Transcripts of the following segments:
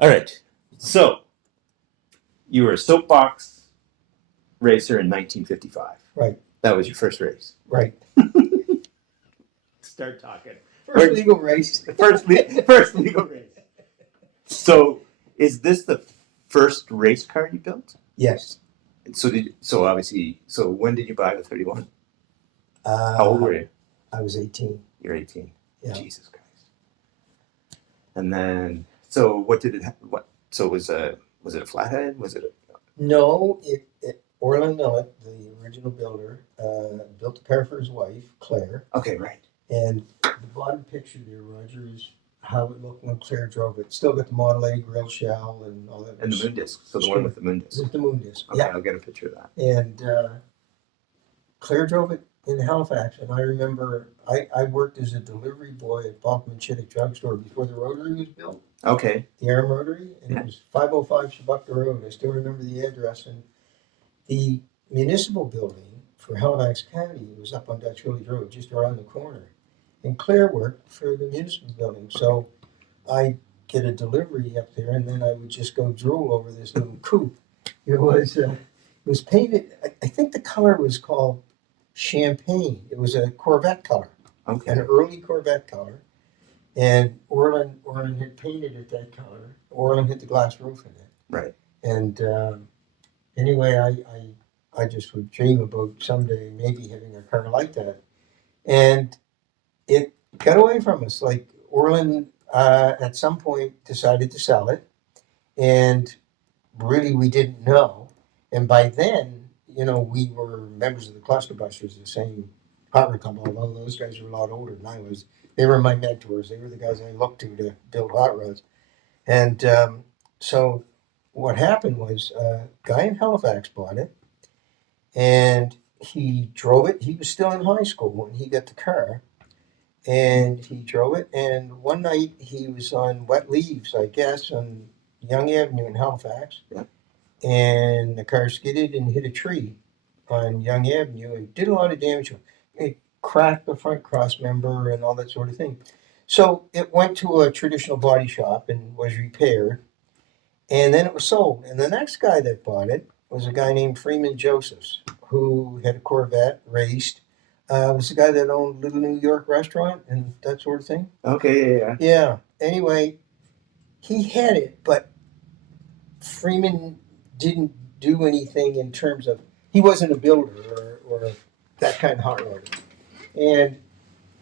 All right. So you were a soapbox racer in 1955. Right. That was your first race. Right. Start talking. First legal race. First legal race. So is this the first race car you built? Yes. So obviously, when did you buy the 31? How old were you? I was 18. You're 18. Yeah. Jesus Christ. And then, so what did it? So was it a flathead? Was it a? No, Orland Millet, the original builder, built a car for his wife, Claire. Okay, right. And the bottom picture there, Roger, is how it looked when Claire drove it. Still got the Model A grill shell and all that. And the moon disc. So the one with the moon disc. With the moon disc. Okay, yeah. I'll get a picture of that. And Claire drove it in Halifax, and I remember I worked as a delivery boy at Balkman Chittick Drugstore before the Rotary was built. Okay. The Arm Rotary, and it was 505 Shabukta Road. I still remember the address. And the municipal building for Halifax County was up on Dutch Village Road, just around the corner. And Claire worked for the municipal building, so I'd get a delivery up there, and then I would just go drool over this little coupe. It was painted. I think the color was called champagne. It was a Corvette color, okay, an early Corvette color, and Orland had painted it that color. Orland had the glass roof in it, right? And anyway, I just would dream about someday maybe having a car like that, and it got away from us. Like Orland at some point decided to sell it, and really we didn't know. And by then, we were members of the Cluster Busters, the same hot rod club, although those guys were a lot older than I was. They were my mentors. They were the guys I looked to build hot rods. And so what happened was a guy in Halifax bought it, and he drove it. He was still in high school when he got the car, and he drove it. And one night he was on wet leaves, I guess, on Yonge Avenue in Halifax. Yeah. And the car skidded and hit a tree on Yonge Avenue and did a lot of damage. It cracked the front cross member and all that sort of thing. So it went to a traditional body shop and was repaired, and then it was sold. And the next guy that bought it was a guy named Freeman Josephs, who had a Corvette, raced. Was the guy that owned Little New York restaurant and that sort of thing. Okay, yeah. Yeah. Anyway, he had it, but Freeman didn't do anything in terms of, he wasn't a builder or that kind of hot rod. And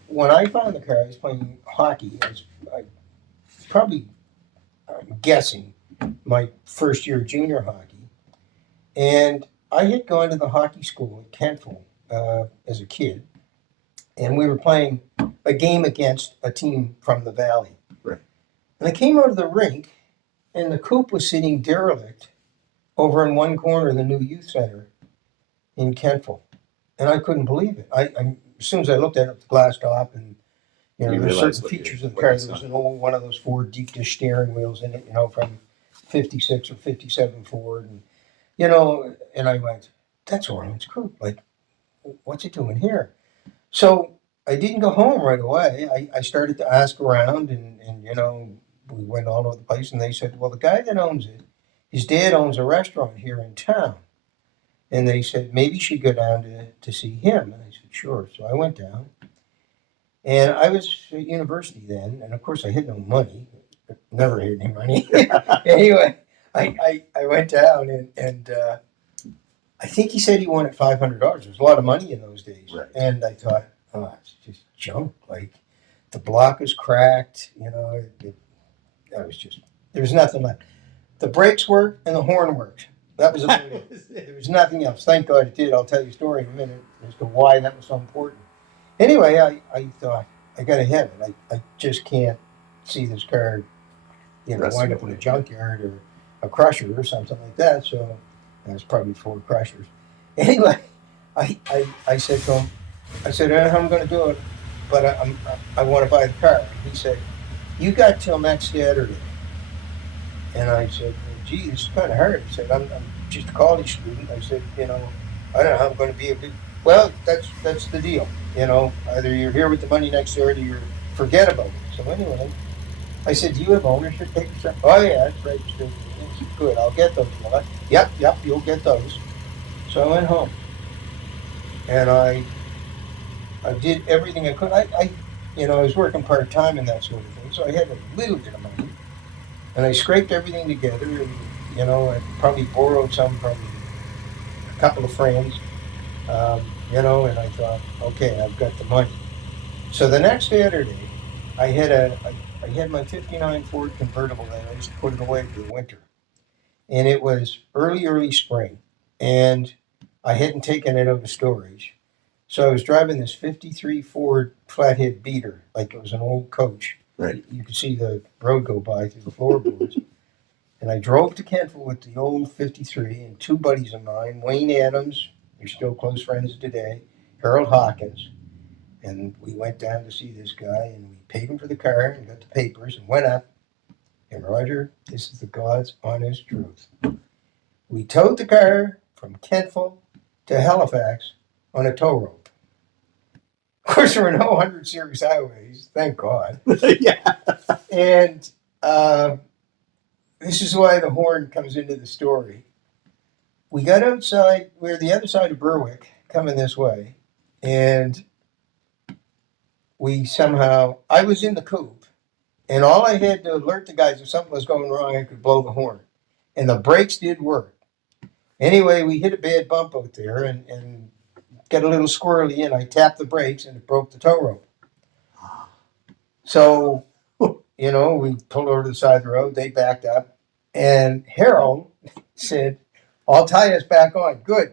when I found the car, I was playing hockey. I'm guessing, my first year of junior hockey. And I had gone to the hockey school at Kentville as a kid. And we were playing a game against a team from the valley. Right. And I came out of the rink, and the coupe was sitting derelict over in one corner of the new youth center in Kentville. And I couldn't believe it. As soon as I looked at it, the glass top, and there's certain features of the car. There was an old one of those Ford deep dish steering wheels in it, from 56 or 57 Ford, and and I went, that's Orland's coupe. Like, what's it doing here? So I didn't go home right away. I started to ask around, and we went all over the place, and they said, well, the guy that owns it, his dad owns a restaurant here in town. And they said, maybe you should go down to see him. And I said, sure. So I went down. And I was at university then. And, of course, I had no money. Never had any money. Anyway, I went down, and I think he said he wanted $500. There was a lot of money in those days. Right. And I thought, oh, it's just junk. Like, the block was cracked. There was nothing left. The brakes worked and the horn worked. That was about it. There was nothing else. Thank God it did. I'll tell you a story in a minute as to why that was so important. Anyway, I thought, I got to have it. I just can't see this car, wind up in a junkyard or a crusher or something like that. So that's probably 4 crushers. Anyway, I said to him, I don't know how I'm going to do it, but I want to buy the car. And he said, you got till next Saturday. And I said, well, gee, this is kind of hard. I said, I'm just a college student. I said, I don't know how I'm going to be able to. Well, that's the deal. Either you're here with the money next Saturday or forget about it. So anyway, I said, do you have ownership papers? Oh, yeah, it's registered. I said, good, I'll get those. Yep, you'll get those. So I went home and I did everything I could. I was working part time and that sort of thing, so I had a little bit of money, and I scraped everything together, and I probably borrowed some from a couple of friends, and I thought, okay, I've got the money. So the next Saturday, I had my '59 Ford convertible there. I just put it away for the winter, and it was early spring, and I hadn't taken it out of storage. So I was driving this '53 Ford flathead beater, like it was an old coach. Right. You could see the road go by through the floorboards. And I drove to Kentville with the old '53 and two buddies of mine, Wayne Adams, we're still close friends today, Harold Hawkins. And we went down to see this guy, and we paid him for the car and got the papers and went up. And Roger, this is the God's honest truth. We towed the car from Kentville to Halifax on a tow rope. Of course, there were no 100 series highways, thank God. Yeah. And this is why the horn comes into the story. We got outside, we were the other side of Berwick, coming this way, and I was in the coupe, and all I had to alert the guys if something was going wrong, I could blow the horn. And the brakes did work. Anyway, we hit a bad bump out there and got a little squirrely, and I tapped the brakes, and it broke the tow rope. So, we pulled over to the side of the road, they backed up, and Harold said, I'll tie us back on. Good.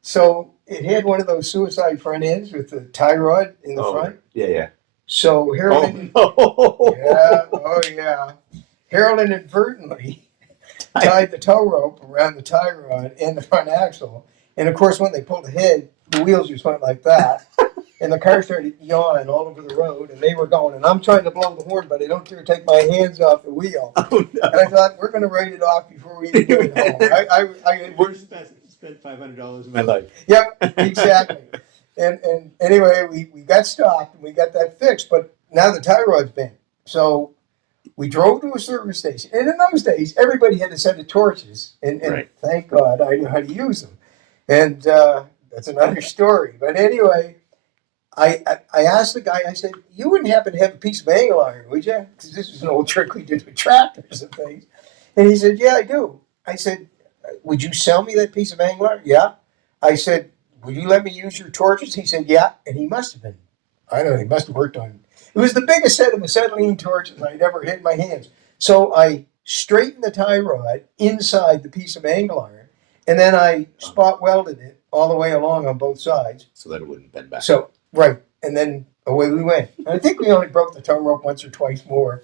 So it had one of those suicide front ends with the tie rod in the front. Yeah. So Harold, Harold inadvertently tied the tow rope around the tie rod and the front axle. And of course, when they pulled ahead, the wheels just went like that. And the car started yawing all over the road, and they were going. And I'm trying to blow the horn, but I don't dare take my hands off the wheel. Oh, no. And I thought, we're going to write it off before we even get home. Worst spent $500 in my life. Yep, exactly. And anyway, we got stopped and we got that fixed, but now the tie rod's bent. So we drove to a service station. And in those days, everybody had a set of torches. And Right. Thank God I knew how to use them. And that's another story. But anyway, I asked the guy, I said, you wouldn't happen to have a piece of angle iron, would you? Because this is an old trick we did with tractors and things. And he said, yeah, I do. I said, would you sell me that piece of angle iron? Yeah. I said, would you let me use your torches? He said, yeah. And he must have been, I don't know, he must have worked on it. Was the biggest set of acetylene torches I'd ever had in my hands. So I straightened the tie rod inside the piece of angle iron, and then I spot welded it all the way along on both sides. So that it wouldn't bend back. So, right. And then away we went. And I think we only broke the tow rope once or twice more.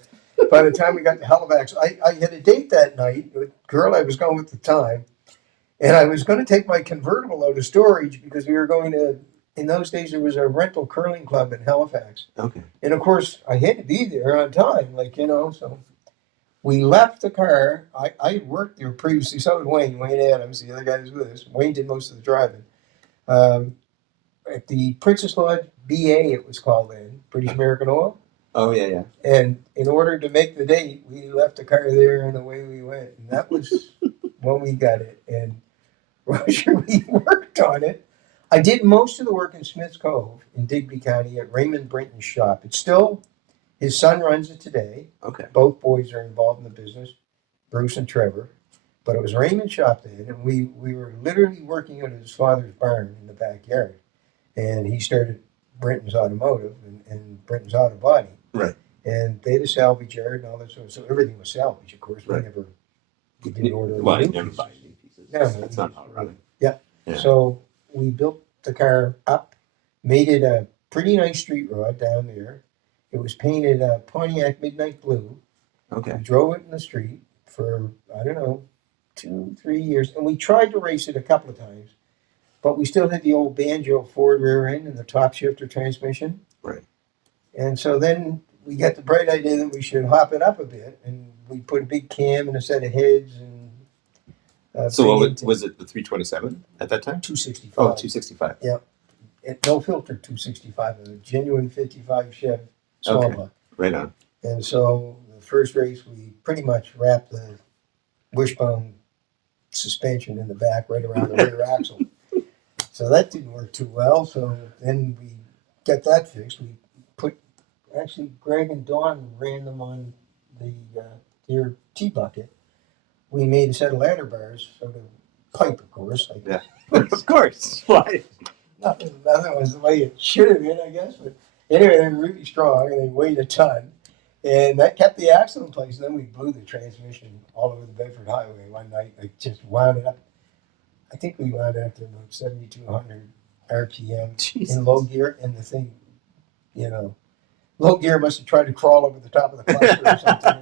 By the time we got to Halifax, I had a date that night with a girl I was going with at the time. And I was going to take my convertible out of storage because we were going to, in those days, there was a rental curling club in Halifax. Okay. And of course, I had to be there on time, so we left the car. I had worked there previously, so did Wayne Adams, the other guy who was with us. Wayne did most of the driving. At the Princess Lodge BA, it was called then, British American Oil. Oh, yeah. And in order to make the date, we left the car there and away we went. And that was when we got it. And Roger, we worked on it. I did most of the work in Smith's Cove in Digby County at Raymond Brinton's shop. It's still, his son runs it today. Okay. Both boys are involved in the business, Bruce and Trevor. But it was Raymond's shop then, and we were literally working at his father's barn in the backyard. And he started Brinton's Automotive and Brinton's Auto Body. Right. And they had a salvage yard and all that sort of, so everything was salvage, of course. Right. We didn't order Well, any you new never pieces. buy new pieces. No, That's not how it runs. Yeah. Yeah. So we built the car up, made it a pretty nice street rod down there. It was painted Pontiac Midnight Blue. Okay. We drove it in the street for, 2-3 years. And we tried to race it a couple of times, but we still had the old banjo Ford rear end and the top shifter transmission. Right. And so then we got the bright idea that we should hop it up a bit, and we put a big cam and a set of heads and. So was it the 327 at that time? 265. Oh, 265. No filter 265, a genuine 55 Chev small Okay. block. Right on. And so the first race, we pretty much wrapped the wishbone suspension in the back right around the rear axle. So that didn't work too well. So then we got that fixed. We put, actually, Greg and Dawn ran them on their T-bucket. We made a set of ladder bars, so the pipe, of course. Like, Yeah, of course. Why? nothing was the way it should have been, I guess. But anyway, they were really strong and they weighed a ton. And that kept the axle in place. And then we blew the transmission all over the Bedford Highway one night. Like, just wound it up. I think we wound up to about 7,200 RPM Jesus. in low gear. And the thing, low gear must have tried to crawl over the top of the cluster or something.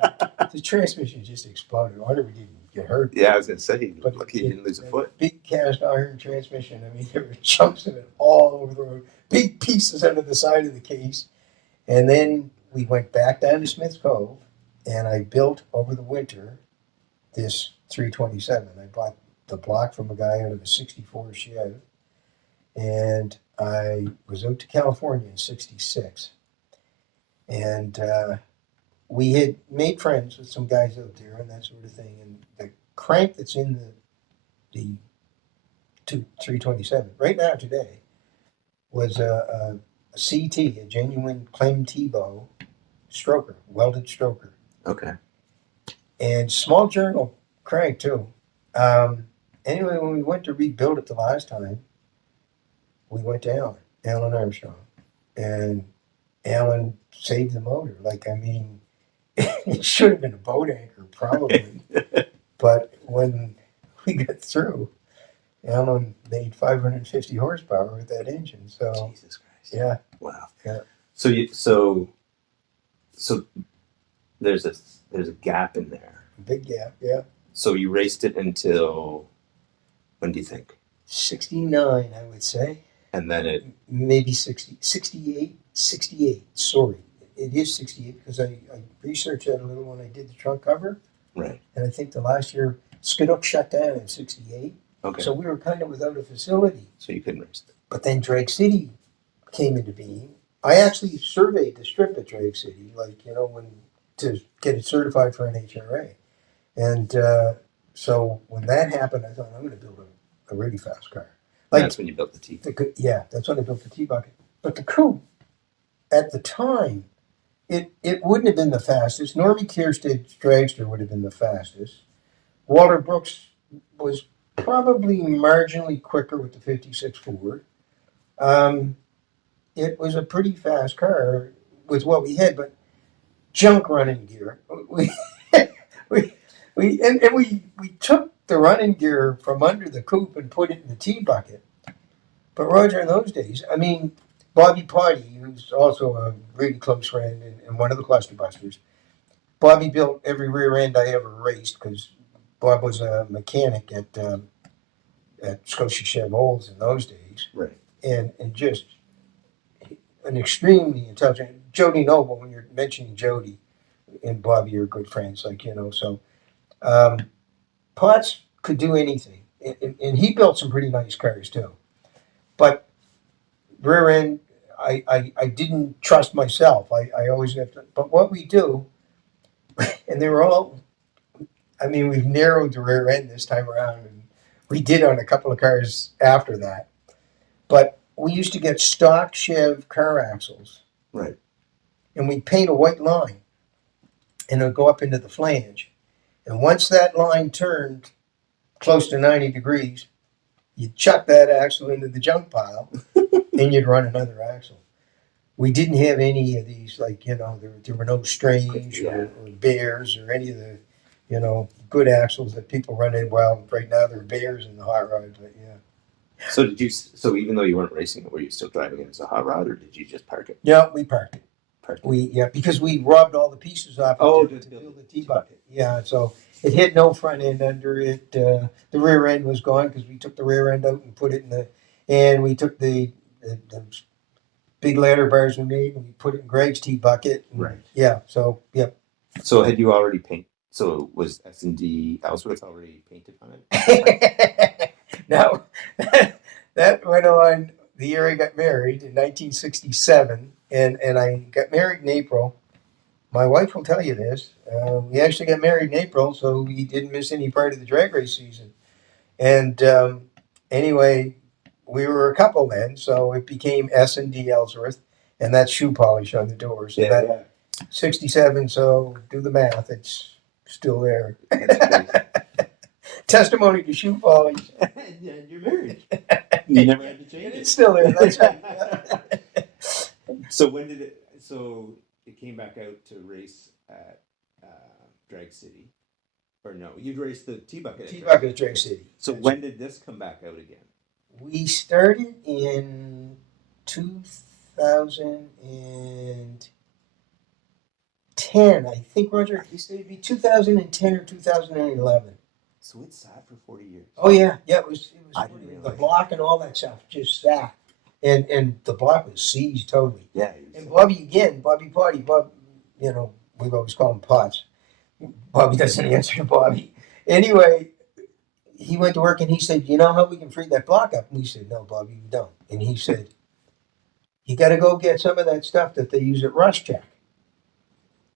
The transmission just exploded. I wonder if we didn't get hurt. Yeah, I was gonna say, But lucky you didn't lose a foot. Big cast iron transmission. I mean, there were chunks of it all over the road. Big pieces under the side of the case. And then we went back down to Smith's Cove, and I built over the winter this 327. I bought the block from a guy out of a 64 Chev, and I was out to California in 66. And we had made friends with some guys out there and that sort of thing. And the crank that's in the 327 right now today was a CT, a genuine Clem T-bow stroker, welded stroker. Okay. And small journal crank too. Anyway, when we went to rebuild it the last time, we went to Alan Armstrong. And Alan saved the motor. Like, I mean, it should have been a boat anchor, probably. But when we got through, Alan made 550 horsepower with that engine. So, Jesus Christ. yeah. Wow. Yeah. So there's a gap in there. Big gap, yeah. So you raced it until when do you think? 69, I would say. And then it Maybe 60, 68. Sorry. It is 68 because I researched that a little when I did the trunk cover. right. And I think the last year, Skiduk shut down in 68. Okay. So we were kind of without a facility. So you couldn't race it. But then Drake City came into being. I actually surveyed the strip at Drake City, to get it certified for an HRA. And so when that happened, I thought, I'm going to build a really fast car. Like, That's when you built the T. Yeah, that's when I built the T-bucket. But the coupe, at the time, it wouldn't have been the fastest. Normie Kiersted's dragster would have been the fastest. Walter Brooks was probably marginally quicker with the 56 Ford. It was a pretty fast car with what we had, but junk running gear. We took the running gear from under the coupe and put it in the T-bucket. But Roger, in those days, I mean, Bobby Potty, who's also a really close friend and one of the cluster busters, Bobby built every rear end I ever raced because Bob was a mechanic at Scotia Chev Olds in those days. Right. And just an extremely intelligent Jody Noble. When you're mentioning Jody and Bobby are good friends, so Potts could do anything, and he built some pretty nice cars too. But rear end, I didn't trust myself. I always have to. But what we do, and they were all, I mean, we've narrowed the rear end this time around, and we did on a couple of cars after that. But we used to get stock Chev car axles. Right. And we'd paint a white line, and it would go up into the flange. And once that line turned close to 90 degrees, you'd chuck that axle into the junk pile, and you'd run another axle. We didn't have any of these, there were no Strange or Bears or any of the, good axles that people run in. Well, right now there are Bears in the hot rod, but yeah. So even though you weren't racing it, were you still driving it as a hot rod, or did you just park it? Yeah, we parked it. Because we rubbed all the pieces off to build the T-bucket. Yeah, so it had no front end under it. The rear end was gone because we took the rear end out and put it and we took the big ladder bars we made and we put it in Greg's T-bucket. Right. Yeah, so, yep. So had you already painted? So was S&D Ellsworth already painted on it? Now, that went on the year I got married in 1967, and I got married in April, my wife will tell you this. We actually got married in April, so we didn't miss any part of the drag race season. And anyway, we were a couple then, so it became S&D Ellsworth, and that's shoe polish on the doors. So Yeah, that 67, so do the math, it's still there. That's crazy. Testimony to shoe polish. Yeah, you're married. You never had to change It's still there, that's right. So when did it? So it came back out to race at Drag City, or no? You'd race the T-Bucket. T-Bucket at Drag City. So when did this come back out again? We started in 2010, I think, Roger. He said it'd be 2010 or 2011. So it sat for 40 years. Oh yeah, it was I didn't the realize block and all that stuff just sat, and the block was seized totally. Yeah. And Bobby Potty, Bob, you know, we've always called him Potts. Bobby doesn't answer to Bobby. Anyway, he went to work and he said, "You know how we can free that block up?" And we said, "No, Bobby, we don't." And he said, "You got to go get some of that stuff that they use at Rust Check.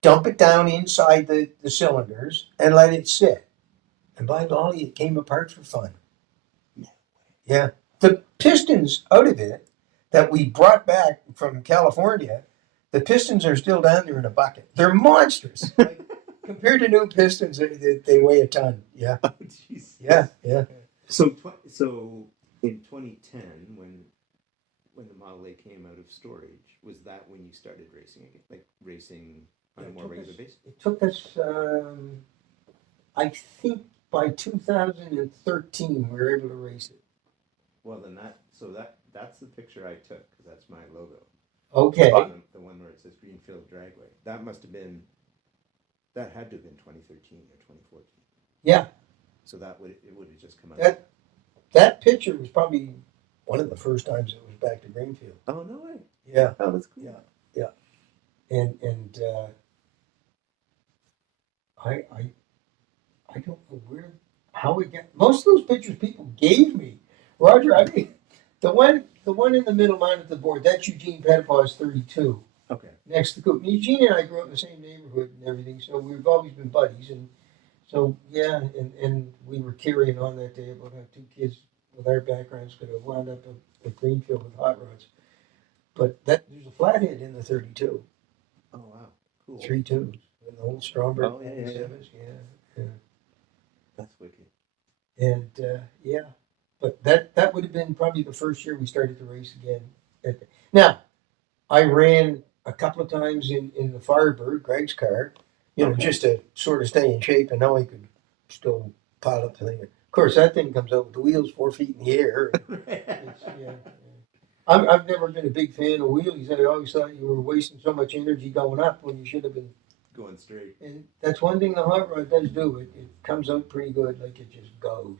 Dump it down inside the cylinders and let it sit." And by golly, it came apart for fun. Yeah. The pistons out of it that we brought back from California, the pistons are still down there in a bucket. They're monstrous. Like, compared to new pistons, they weigh a ton. Yeah. Oh, jeez. Yeah. So in 2010, when the Model A came out of storage, was that when you started racing again, like racing on a more regular basis? It took us, I think by 2013, we were able to race it. Well, then that's the picture I took, because that's my logo. Okay. The one where it says Greenfield Dragway. That had to have been 2013 or 2014. Yeah. So it would have just come out. That picture was probably one of the first times it was back to Greenfield. Oh, no way. Yeah. Oh, that's cool. Yeah. And I don't know how we got most of those pictures people gave me. Roger, I mean, the one in the middle mounted the board, that's Eugene Petitpaw's 32. Okay. Next to the coop. Eugene and I grew up in the same neighborhood and everything, so we've always been buddies. And so, yeah, and we were carrying on that day about how two kids with our backgrounds could have wound up at Greenfield with hot rods. But there's a flathead in the 32. Oh, wow. Cool. 3.2s. And the old Stromberg. Oh, yeah. That's wicked. And, yeah. But that would have been probably the first year we started to race again. Now, I ran a couple of times in the Firebird, Greg's car, just to sort of stay in shape, and now I could still pile up the thing. Of course, that thing comes out with the wheels 4 feet in the air. I've never been a big fan of wheelies. I always thought you were wasting so much energy going up when you should have been going straight. And that's one thing the hot rod does do. It comes out pretty good, like it just goes.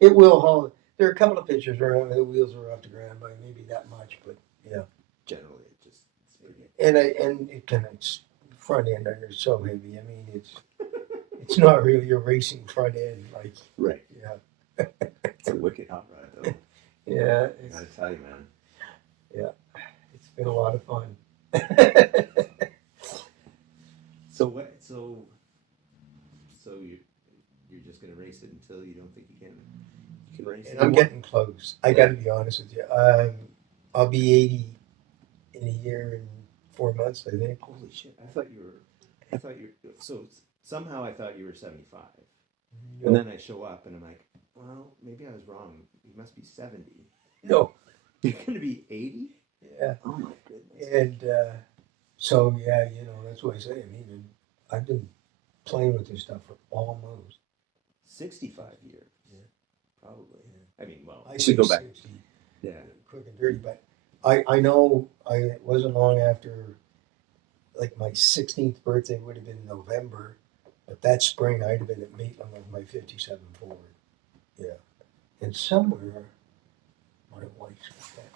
It will haul. There are a couple of pictures where the wheels are off the ground by maybe that much, but yeah. Generally, it's pretty. And it's front end under so heavy. I mean, it's not really a racing front end like. Right. Yeah. It's a wicked hot rod, though. Yeah. I gotta tell you, man. Yeah, it's been a lot of fun. So what? So you're just gonna race it until you don't think you can race it. And I'm getting close. I got to be honest with you. I'll be 80 in a year and 4 months, I think. Holy shit! I thought you were. So somehow I thought you were 75, and then I show up and I'm like, well, maybe I was wrong. You must be 70. No, you're gonna be 80. Yeah. Oh my goodness. And so yeah, that's what I say. I mean, I've been playing with this stuff for almost 65 years. Yeah, probably. Yeah. I mean, well, I should go back. 60, yeah, quick and dirty. But I know it wasn't long after, like my 16th birthday would have been November, but that spring I'd have been at Maitland with my 57 Ford. Yeah, and somewhere my wife's got that